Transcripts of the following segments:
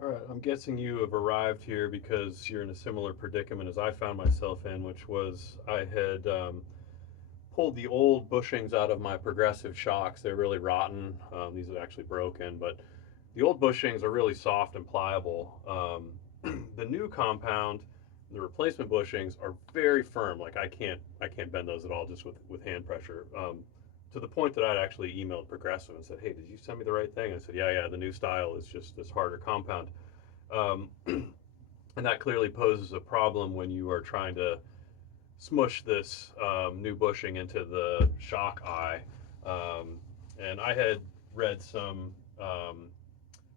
All right, I'm guessing you have arrived here because you're in a similar predicament as I found myself in, which was I had pulled the old bushings out of my progressive shocks. They're really rotten. These are actually broken, but the old bushings are really soft and pliable. The new compound, the replacement bushings are very firm. Like I can't bend those at all just with hand pressure. To the point that I'd actually emailed Progressive and said, "Hey, did you send me the right thing?" I said, "Yeah, yeah. The new style is just this harder compound." Um, and that clearly poses a problem when you are trying to smush this new bushing into the shock eye. Um, and I had read some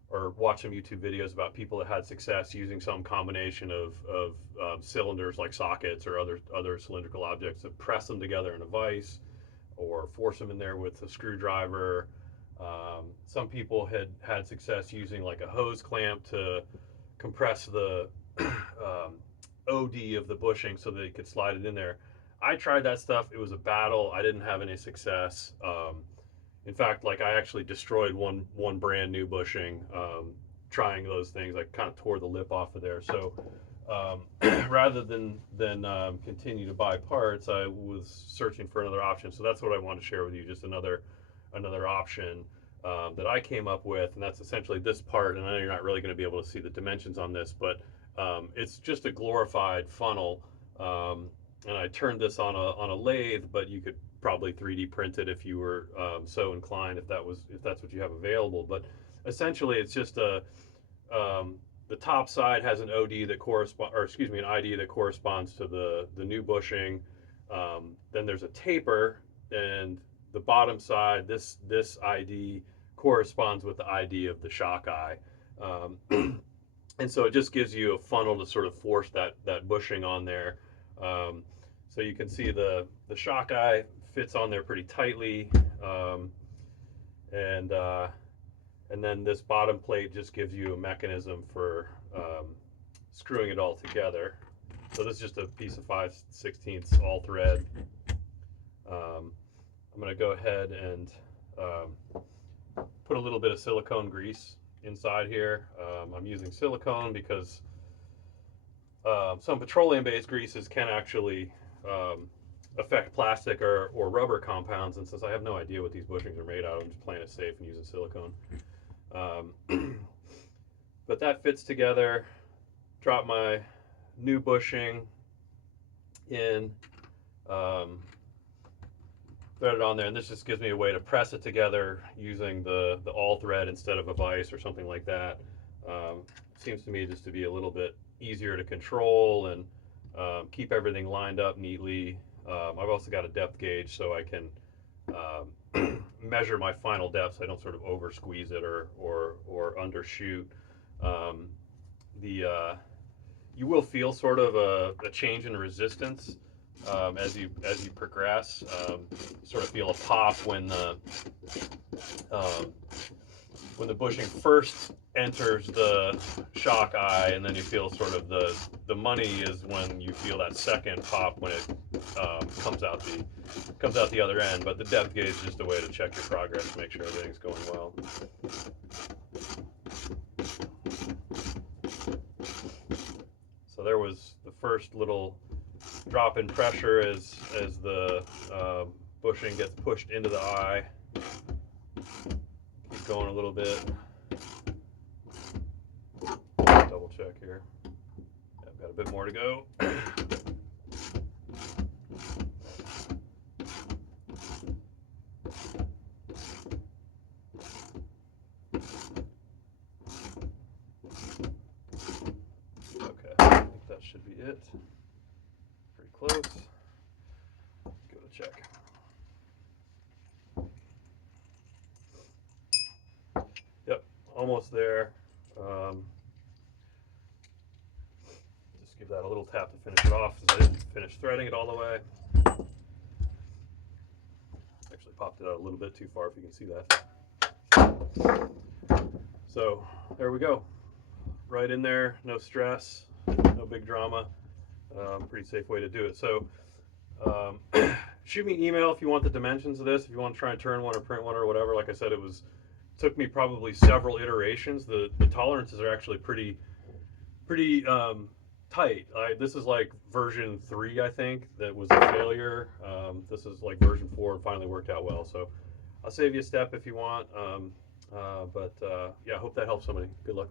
or watched some YouTube videos about people that had success using some combination of cylinders like sockets or other cylindrical objects to press them together in a vise or force them in there with a screwdriver. Some people had success using like a hose clamp to compress the OD of the bushing so that they could slide it in there. I tried that stuff. It was a battle. I didn't have any success. In fact, like I actually destroyed one brand new bushing trying those things. I kind of tore the lip off of there. So rather than continue to buy parts, I was searching for another option. So that's what I want to share with you. Just another option that I came up with, and that's essentially this part. And I know you're not really going to be able to see the dimensions on this, but it's just a glorified funnel. And I turned this on a lathe, but you could probably 3D print it if you were so inclined, if that's what you have available. But essentially, it's just the top side has an OD that correspond, or excuse me, an ID that corresponds to the new bushing. Then there's a taper, and the bottom side, this ID corresponds with the ID of the shock eye. And so it just gives you a funnel to sort of force that bushing on there. Um, so you can see the shock eye fits on there pretty tightly, and and then this bottom plate just gives you a mechanism for screwing it all together. So this is just a piece of 5/16 all thread. I'm going to go ahead and put a little bit of silicone grease inside here. I'm using silicone because some petroleum-based greases can actually affect plastic or rubber compounds, and since I have no idea what these bushings are made out of, I'm just playing it safe and using silicone. But that fits together. Drop my new bushing in, thread it on there, and this just gives me a way to press it together using the all thread instead of a vise or something like that. Seems to me just to be a little bit easier to control and keep everything lined up neatly. I've also got a depth gauge so I can measure my final depth so I don't sort of over squeeze it or undershoot. Um, you will feel sort of a change in resistance as you progress. Sort of feel a pop um, when the bushing first enters the shock eye, and then you feel sort of the money is when you feel that second pop when it comes out the other end. But the depth gauge is just a way to check your progress, make sure everything's going well. So there was the first little drop in pressure as the bushing gets pushed into the eye. Keep going a little bit. Double check here. I've got a bit more to go. Okay, I think that should be it. Pretty close. Give it a check. Yep, almost there. Just give that a little tap to finish it off, since I didn't finish threading it all the way. Actually popped it out a little bit too far, if you can see that. So there we go. Right in there, no stress, no big drama. Pretty safe way to do it. So shoot me an email if you want the dimensions of this, if you want to try and turn one or print one or whatever. Like I said, took me probably several iterations. The tolerances are actually pretty tight. This is like version 3, I think, that was a failure. This is like version 4 and finally worked out well. So I'll save you a step if you want. But yeah, I hope that helps somebody. Good luck.